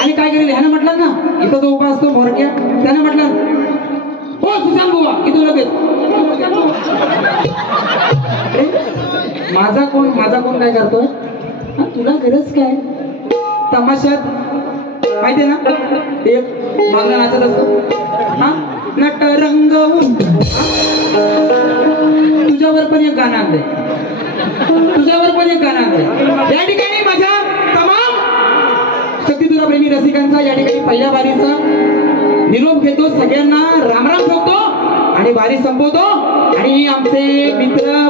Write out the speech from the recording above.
आणि काय करेल ह्यानं म्हटलं ना, इथं जो उभा असतो मोरक्या त्याने म्हटलं, हो सुशांत बुवा किती लगेच माझा कोण काय करतोय, तुला गरज काय तमाशात माहितीये ना, एक मागणं नाचत असतो हा नट रंगवून, तुझ्यावर पण एक गाणं आणलंय, या ठिकाणी माझ्या तमाम शक्तिधुरा प्रेमी रसिकांचा या ठिकाणी पहिल्या वारीचा निरोप घेतो, सगळ्यांना रामराम ठोकतो आणि वारी संपवतो. आणि आमचे मित्र